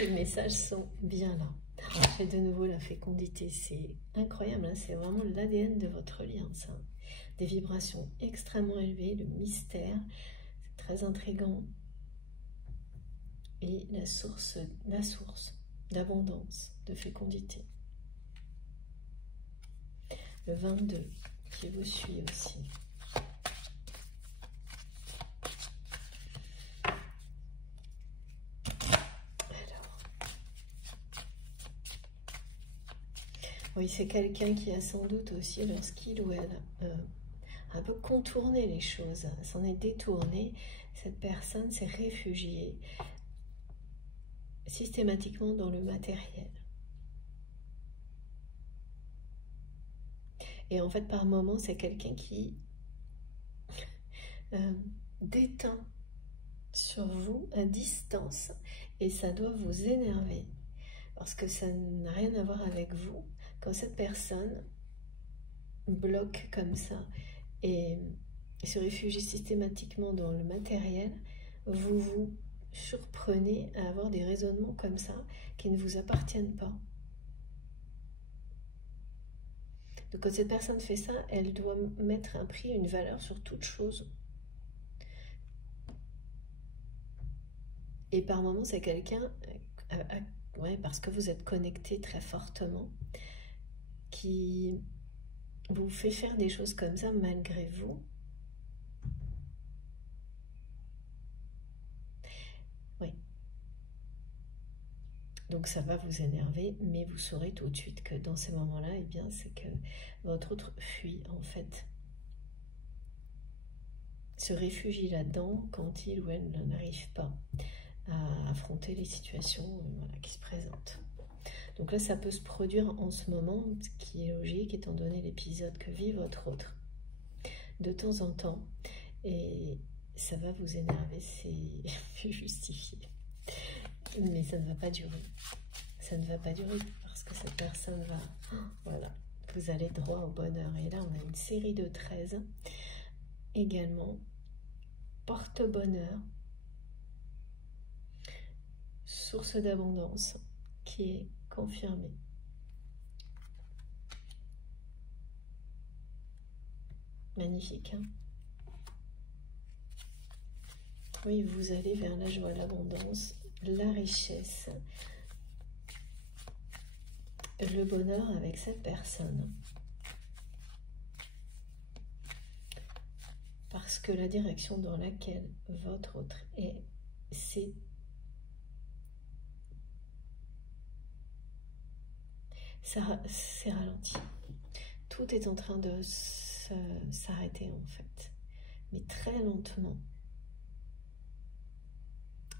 les messages sont bien là. Alors, je fais de nouveau la fécondité. C'est incroyable. Hein, c'est vraiment l'ADN de votre lien, ça. Des vibrations extrêmement élevées, le mystère. C'est très intriguant. et la source d'abondance, de fécondité. Le 22 qui vous suit aussi. Oui, c'est quelqu'un qui a sans doute aussi, lorsqu'il ou elle a un peu contourné les choses, s'en est détourné, cette personne s'est réfugiée systématiquement dans le matériel. Et en fait, par moments, c'est quelqu'un qui déteint sur vous à distance, et ça doit vous énerver, parce que ça n'a rien à voir avec vous. Quand cette personne bloque comme ça et se réfugie systématiquement dans le matériel, vous vous surprenez à avoir des raisonnements comme ça qui ne vous appartiennent pas. Donc quand cette personne fait ça, elle doit mettre un prix, une valeur sur toute chose. Et par moments, c'est quelqu'un, ouais, parce que vous êtes connecté très fortement, qui vous fait faire des choses comme ça malgré vous. Oui. Donc ça va vous énerver, mais vous saurez tout de suite que dans ces moments-là, eh bien, c'est que votre autre fuit, en fait. Se réfugie là-dedans quand il ou elle n'arrive pas à affronter les situations voilà, qui se présentent. Donc là, ça peut se produire en ce moment, ce qui est logique, étant donné l'épisode que vit votre autre, de temps en temps. Et ça va vous énerver, c'est justifié. Mais ça ne va pas durer. Ça ne va pas durer parce que cette personne va... Voilà, vous allez droit au bonheur. Et là, on a une série de 13. Également, porte-bonheur, source d'abondance qui est confirmée. Magnifique, hein? Oui, vous allez vers la joie, l'abondance, la richesse, le bonheur avec cette personne. Parce que la direction dans laquelle votre autre est, c'est ralenti. Tout est en train de s'arrêter en fait, mais très lentement.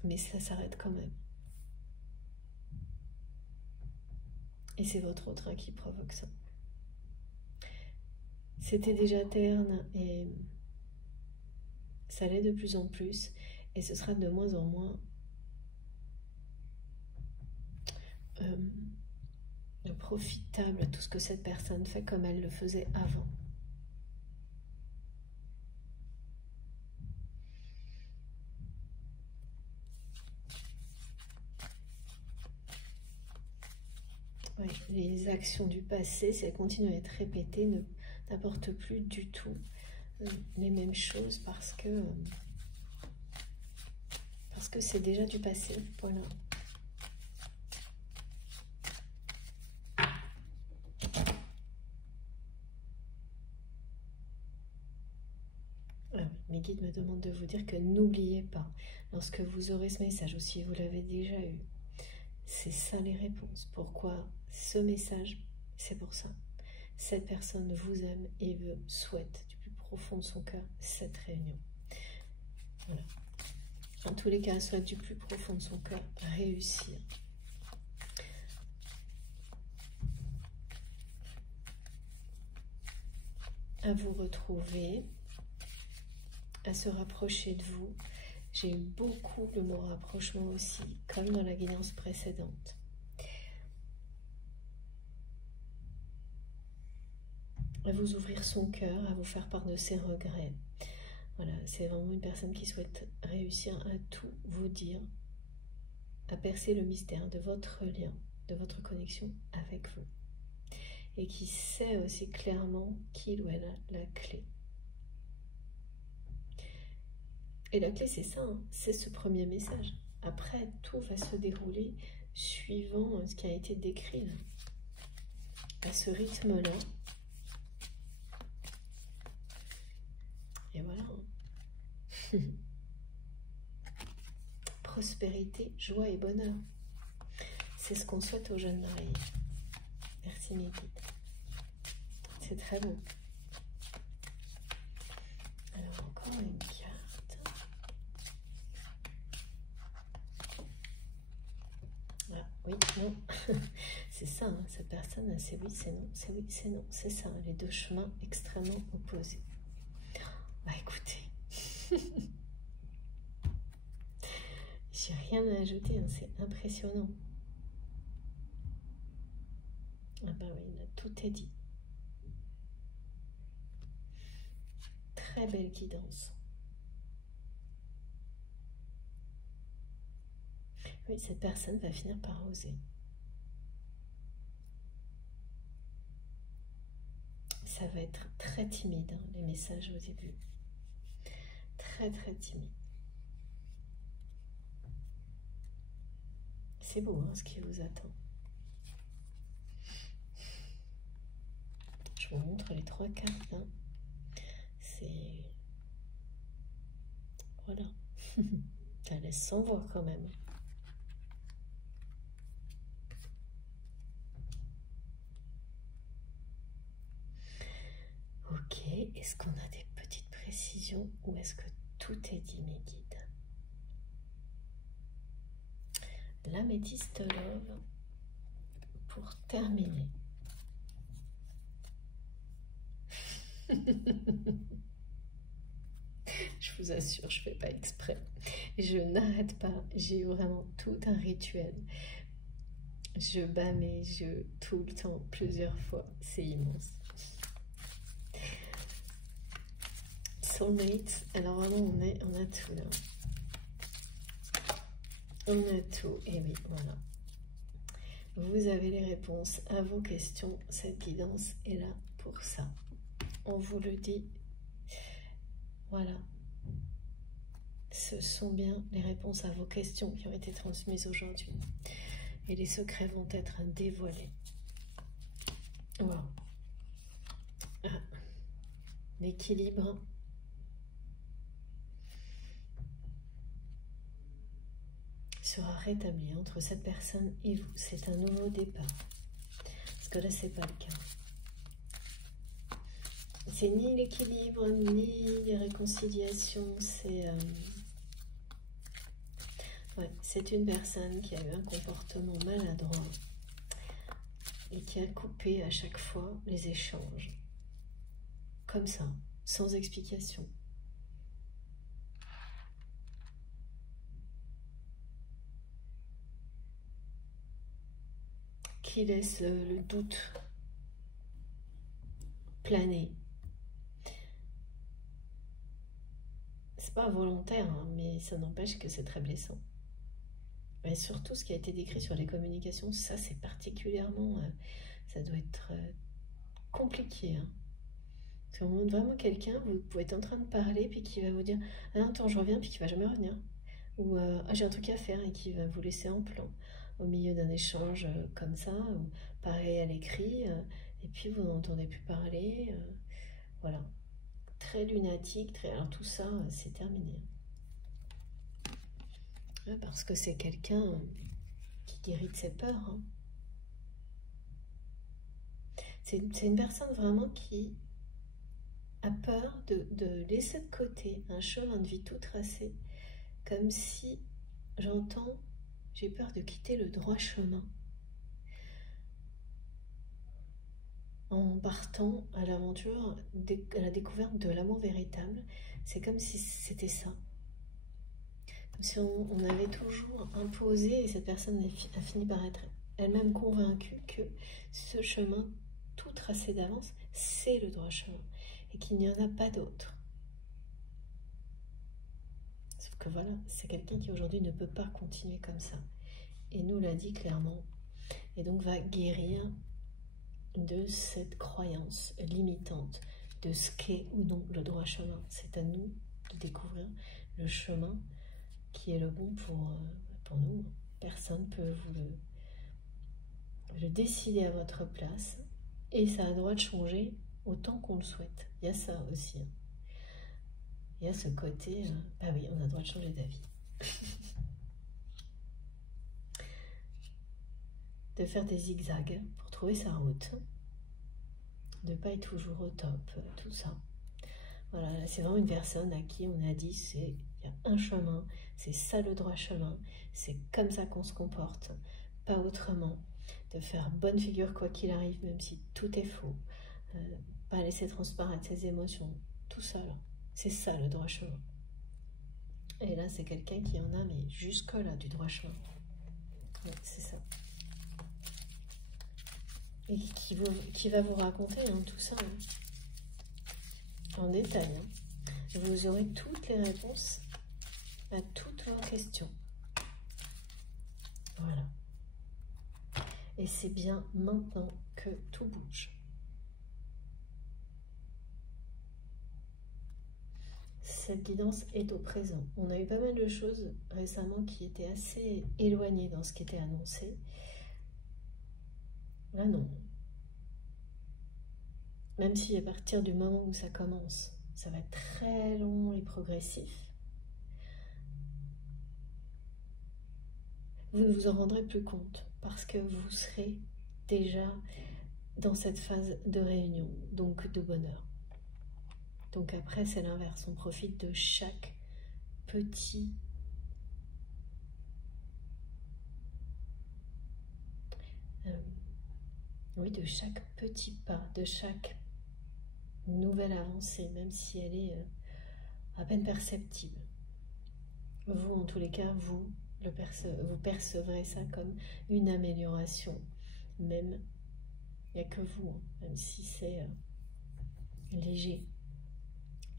Mais ça s'arrête quand même. Et c'est votre autre qui provoque ça. C'était déjà terne et ça l'est de plus en plus. Et ce sera de moins en moins profitable tout ce que cette personne fait comme elle le faisait avant. Oui, les actions du passé, si elles continuent à être répétées, n'apportent plus du tout les mêmes choses parce que c'est déjà du passé. Voilà. Mes guides me demandent de vous dire que n'oubliez pas, lorsque vous aurez ce message, ou si vous l'avez déjà eu, c'est ça les réponses. Pourquoi ce message? C'est pour ça. Cette personne vous aime et souhaite du plus profond de son cœur cette réunion. Voilà. En tous les cas, elle souhaite du plus profond de son cœur réussir. À vous retrouver, à se rapprocher de vous. J'ai eu beaucoup le mot rapprochement aussi, comme dans la guidance précédente. À vous ouvrir son cœur, à vous faire part de ses regrets. Voilà, c'est vraiment une personne qui souhaite réussir à tout vous dire, à percer le mystère de votre lien, de votre connexion avec vous. Et qui sait aussi clairement qu'il ou elle a la clé. Et la clé, c'est ça, hein, c'est ce premier message. Après, tout va se dérouler suivant ce qui a été décrit là. À ce rythme-là. Et voilà. Prospérité, joie et bonheur. C'est ce qu'on souhaite aux jeunes mariés. Merci mes guides. C'est très beau. Alors encore une carte. Ah oui, non. C'est ça, hein, cette personne, c'est oui, c'est non, c'est oui, c'est non. C'est ça, les deux chemins extrêmement opposés. Bah écoutez. J'ai rien à ajouter, hein, c'est impressionnant. Ah bah oui, là, tout est dit. Très belle guidance. Oui, cette personne va finir par oser. Ça va être très timide, hein, les messages au début. Très très timide. C'est beau hein, ce qui vous attend. Je vous montre les 3 cartes. Hein. C'est... Voilà. Ça laisse sans voix quand même. Ok, est-ce qu'on a des petites précisions ou est-ce que tout est dit mes guides? L'améthyste love pour terminer. Je vous assure, je ne fais pas exprès. Je n'arrête pas. J'ai vraiment tout un rituel. Je bats mes jeux tout le temps, plusieurs fois. C'est immense. Soulmates. Alors vraiment, on a tout là. On a tout. Et oui, voilà. Vous avez les réponses à vos questions. Cette guidance est là pour ça. On vous le dit. Voilà. Ce sont bien les réponses à vos questions qui ont été transmises aujourd'hui. Et les secrets vont être dévoilés. Wow. Ah. L'équilibre. Sera rétabli entre cette personne et vous. C'est un nouveau départ. Parce que là, c'est pas le cas. C'est ni l'équilibre, ni les réconciliations. C'est ouais, c'est une personne qui a eu un comportement maladroit et qui a coupé à chaque fois les échanges. Comme ça, sans explication. Qui laisse le doute planer. C'est pas volontaire, hein, mais ça n'empêche que c'est très blessant. Et surtout, ce qui a été décrit sur les communications, ça c'est particulièrement, ça doit être compliqué. Hein. Si on montre vraiment quelqu'un, vous pouvez être en train de parler, puis qui va vous dire « Ah, attends, je reviens », puis qui va jamais revenir. Ou ah, j'ai un truc à faire, et qui va vous laisser en plan au milieu d'un échange comme ça, ou pareil à l'écrit, et puis vous n'entendez plus parler. Voilà. Très lunatique, très... Alors tout ça, c'est terminé. Ouais, parce que c'est quelqu'un qui guérit de ses peurs. Hein. C'est une personne vraiment qui a peur de laisser de côté un chemin de vie tout tracé, comme si j'entends, j'ai peur de quitter le droit chemin en partant à l'aventure, à la découverte de l'amour véritable. C'est comme si c'était ça. Comme si on avait toujours imposé, et cette personne a fini par être elle-même convaincue que ce chemin tout tracé d'avance, c'est le droit chemin, et qu'il n'y en a pas d'autre. Sauf que voilà, c'est quelqu'un qui aujourd'hui ne peut pas continuer comme ça, et nous l'a dit clairement, et donc va guérir de cette croyance limitante de ce qu'est ou non le droit chemin. C'est à nous de découvrir le chemin qui est le bon pour nous. Personne ne peut vous le décider à votre place. Et ça a le droit de changer autant qu'on le souhaite. Il y a ça aussi. Il y a ce côté, bah oui, on a le droit de changer d'avis. De faire des zigzags pour trouver sa route. De ne pas être toujours au top, tout ça. Voilà, c'est vraiment une personne à qui on a dit, il y a un chemin, c'est ça le droit chemin, c'est comme ça qu'on se comporte, pas autrement. De faire bonne figure quoi qu'il arrive, même si tout est faux. Pas laisser transparaître ses émotions, tout ça là. C'est ça le droit chemin. Et là, c'est quelqu'un qui en a, mais jusque-là, du droit chemin. Ouais, c'est ça. Et qui va vous raconter tout ça en détail. Vous aurez toutes les réponses à toutes vos questions. Voilà. Et c'est bien maintenant que tout bouge. Cette guidance est au présent. On a eu pas mal de choses récemment qui étaient assez éloignées dans ce qui était annoncé. Là, non. Même si à partir du moment où ça commence, ça va être très long et progressif, vous ne vous en rendrez plus compte parce que vous serez déjà dans cette phase de réunion, donc de bonheur. Donc après, c'est l'inverse. On profite de chaque petit de chaque petit pas, de chaque nouvelle avancée, même si elle est à peine perceptible. Vous, en tous les cas, vous percevrez ça comme une amélioration. Même, il n'y a que vous, même si c'est léger.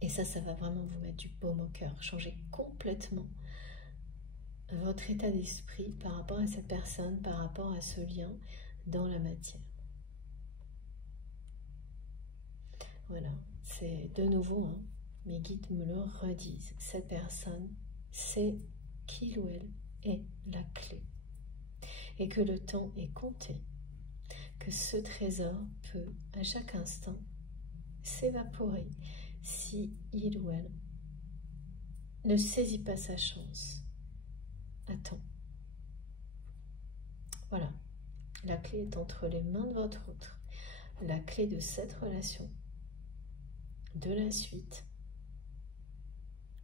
Et ça va vraiment vous mettre du baume au cœur, changer complètement votre état d'esprit par rapport à cette personne, par rapport à ce lien dans la matière. Voilà, c'est de nouveau, mes guides me le redisent, cette personne, c'est qu'il ou elle est la clé. Et que le temps est compté, que ce trésor peut à chaque instant s'évaporer si il ou elle ne saisit pas sa chance. Attends. Voilà, la clé est entre les mains de votre autre. La clé de cette relation, de la suite,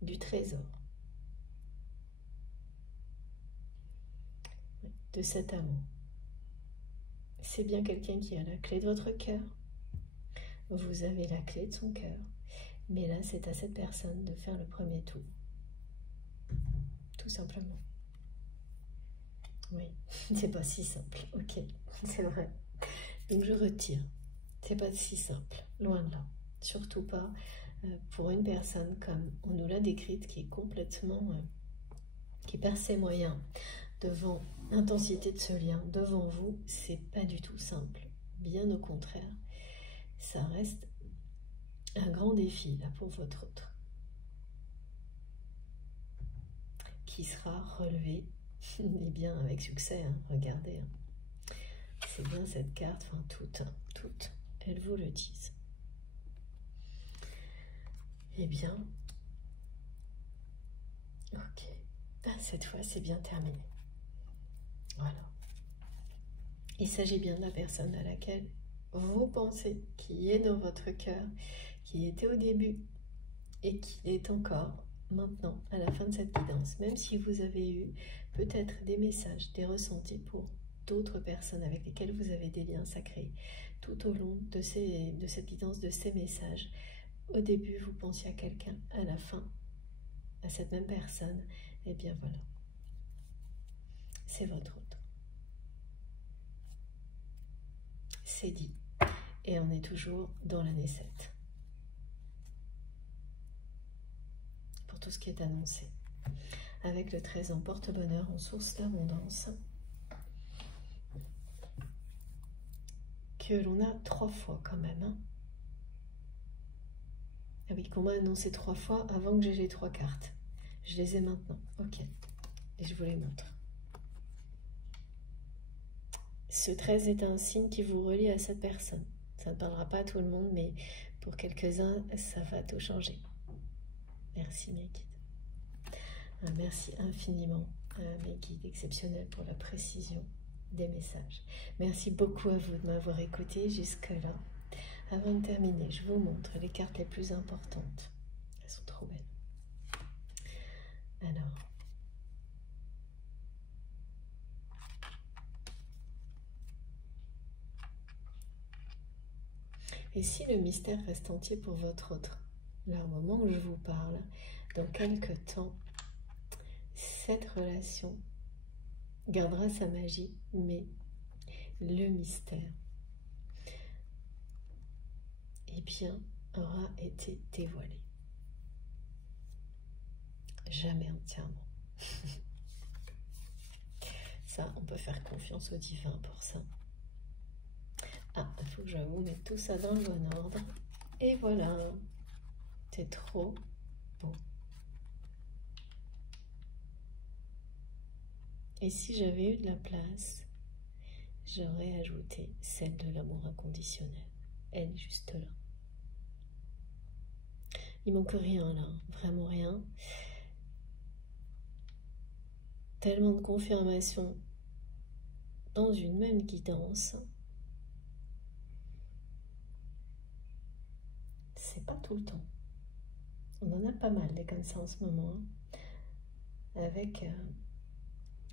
du trésor, de cet amour. C'est bien quelqu'un qui a la clé de votre cœur. Vous avez la clé de son cœur. Mais là, c'est à cette personne de faire le premier tour. Tout simplement. Oui, c'est pas si simple. Ok, c'est vrai. Donc je retire. C'est pas si simple. Loin de là. Surtout pas pour une personne comme on nous l'a décrite, qui est complètement... qui perd ses moyens devant l'intensité de ce lien, devant vous, c'est pas du tout simple. Bien au contraire, ça reste un grand défi là pour votre autre, qui sera relevé, et bien avec succès, regardez. C'est bien cette carte, enfin toutes, elles vous le disent. Eh bien, ok, cette fois c'est bien terminé. Voilà. Il s'agit bien de la personne à laquelle vous pensez, qui est dans votre cœur, qui était au début et qui est encore maintenant à la fin de cette guidance. Même si vous avez eu peut-être des messages, des ressentis pour d'autres personnes avec lesquelles vous avez des liens sacrés tout au long de cette guidance, de ces messages. Au début, vous pensiez à quelqu'un, à la fin, à cette même personne. Et bien voilà, c'est votre autre. C'est dit. Et on est toujours dans l'année 7. Pour tout ce qui est annoncé. Avec le 13 en porte-bonheur, en source d'abondance. Que l'on a 3 fois quand même. Ah oui, qu'on m'a annoncé 3 fois avant que j'ai les 3 cartes. Je les ai maintenant. Ok. Et je vous les montre. Ce 13 est un signe qui vous relie à cette personne. Ça ne parlera pas à tout le monde, mais pour quelques-uns, ça va tout changer. Merci mes guides. Merci infiniment mes guides exceptionnels pour la précision des messages. Merci beaucoup à vous de m'avoir écouté jusque-là. Avant de terminer, je vous montre les cartes les plus importantes. Elles sont trop belles. Alors, et si le mystère reste entier pour votre autre, là au moment où je vous parle, dans quelques temps, cette relation gardera sa magie, mais le mystère, eh bien, aura été dévoilé. Jamais entièrement. Ça, on peut faire confiance au divin pour ça. Ah, il faut que je vous mette tout ça dans le bon ordre. Et voilà, c'est trop beau. Et si j'avais eu de la place, j'aurais ajouté celle de l'amour inconditionnel. Elle est juste là. Il manque rien là, vraiment rien. Tellement de confirmation dans une même guidance. C'est pas tout le temps. On en a pas mal des comme ça en ce moment. Hein. Avec...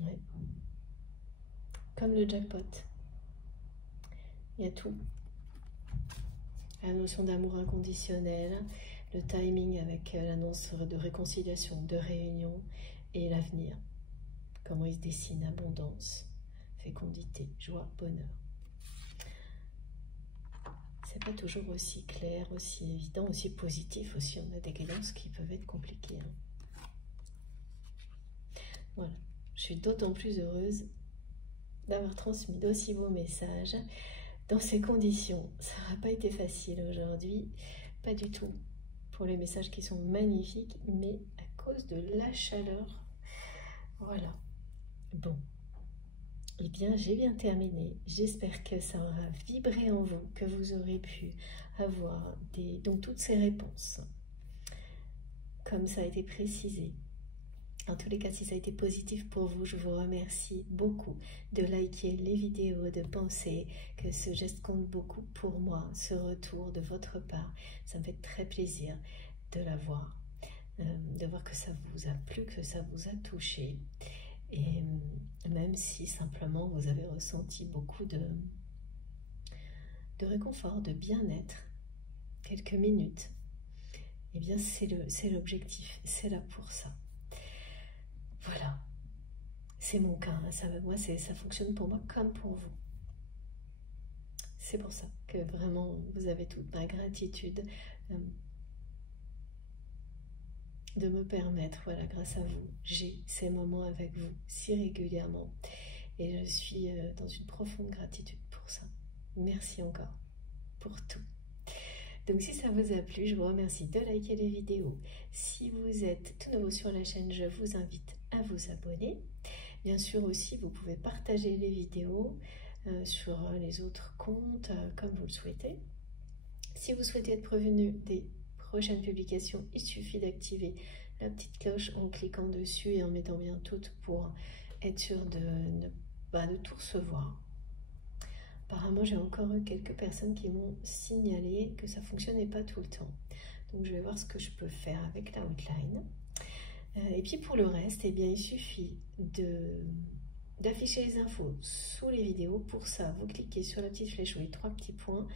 ouais. Comme le jackpot. Il y a tout. La notion d'amour inconditionnel, le timing avec l'annonce de réconciliation, de réunion et l'avenir. Comment il se dessine, abondance, fécondité, joie, bonheur. C'est pas toujours aussi clair, aussi évident, aussi positif aussi. On a des guidances qui peuvent être compliquées. Hein. Voilà. Je suis d'autant plus heureuse d'avoir transmis d'aussi beaux messages dans ces conditions. Ça n'a pas été facile aujourd'hui, pas du tout. Pour les messages qui sont magnifiques, mais à cause de la chaleur. Voilà. Bon. Eh bien, j'ai bien terminé. J'espère que ça aura vibré en vous, que vous aurez pu avoir donc toutes ces réponses. Comme ça a été précisé. En tous les cas, si ça a été positif pour vous, je vous remercie beaucoup de liker les vidéos, de penser que ce geste compte beaucoup pour moi, ce retour de votre part. Ça me fait très plaisir de l'avoir, de voir que ça vous a plu, que ça vous a touché. Et même si simplement vous avez ressenti beaucoup de réconfort, de bien-être, quelques minutes, eh bien c'est l'objectif, c'est là pour ça. Voilà, c'est mon cas, hein. Ça fonctionne pour moi comme pour vous. C'est pour ça que vraiment vous avez toute ma gratitude de me permettre, voilà, grâce à vous, j'ai ces moments avec vous si régulièrement et je suis dans une profonde gratitude pour ça. Merci encore pour tout. Donc si ça vous a plu, je vous remercie de liker les vidéos. Si vous êtes tout nouveau sur la chaîne, je vous invite à vous abonner. Bien sûr aussi, vous pouvez partager les vidéos sur les autres comptes comme vous le souhaitez. Si vous souhaitez être prévenu des prochaines publications, il suffit d'activer la petite cloche en cliquant dessus et en mettant bien toutes pour être sûr de tout recevoir. Apparemment, j'ai encore eu quelques personnes qui m'ont signalé que ça ne fonctionnait pas tout le temps. Donc, je vais voir ce que je peux faire avec la outline. Et puis, pour le reste, eh bien, il suffit d'afficher les infos sous les vidéos. Pour ça, vous cliquez sur la petite flèche ou les trois petits points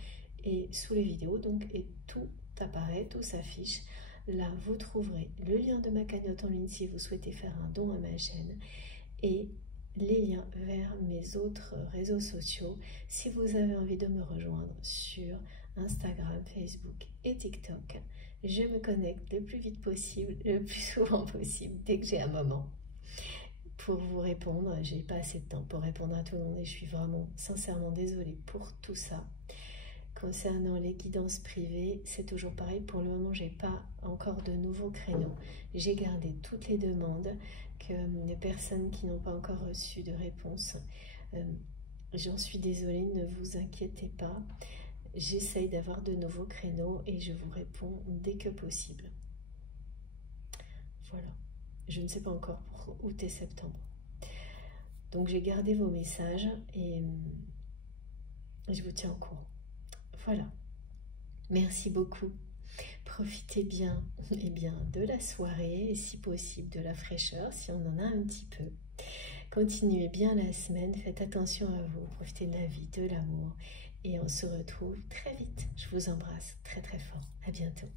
et sous les vidéos. Donc, et tout apparaît, tout s'affiche. Là, vous trouverez le lien de ma cagnotte en ligne si vous souhaitez faire un don à ma chaîne. Et les liens vers mes autres réseaux sociaux si vous avez envie de me rejoindre sur Instagram, Facebook et TikTok. Je me connecte le plus vite possible, le plus souvent possible, dès que j'ai un moment pour vous répondre. J'ai pas assez de temps pour répondre à tout le monde et je suis vraiment sincèrement désolée pour tout ça. Concernant les guidances privées, c'est toujours pareil. Pour le moment, j'ai pas encore de nouveaux créneaux. J'ai gardé toutes les demandes que les personnes qui n'ont pas encore reçu de réponse J'en suis désolée, ne vous inquiétez pas. J'essaye d'avoir de nouveaux créneaux et je vous réponds dès que possible. Voilà. Je ne sais pas encore pour août et septembre. Donc j'ai gardé vos messages et je vous tiens au courant. Voilà. Merci beaucoup. Profitez bien, eh bien de la soirée et si possible de la fraîcheur si on en a un petit peu. Continuez bien la semaine, faites attention à vous, profitez de la vie, de l'amour et on se retrouve très vite. Je vous embrasse très très fort. À bientôt.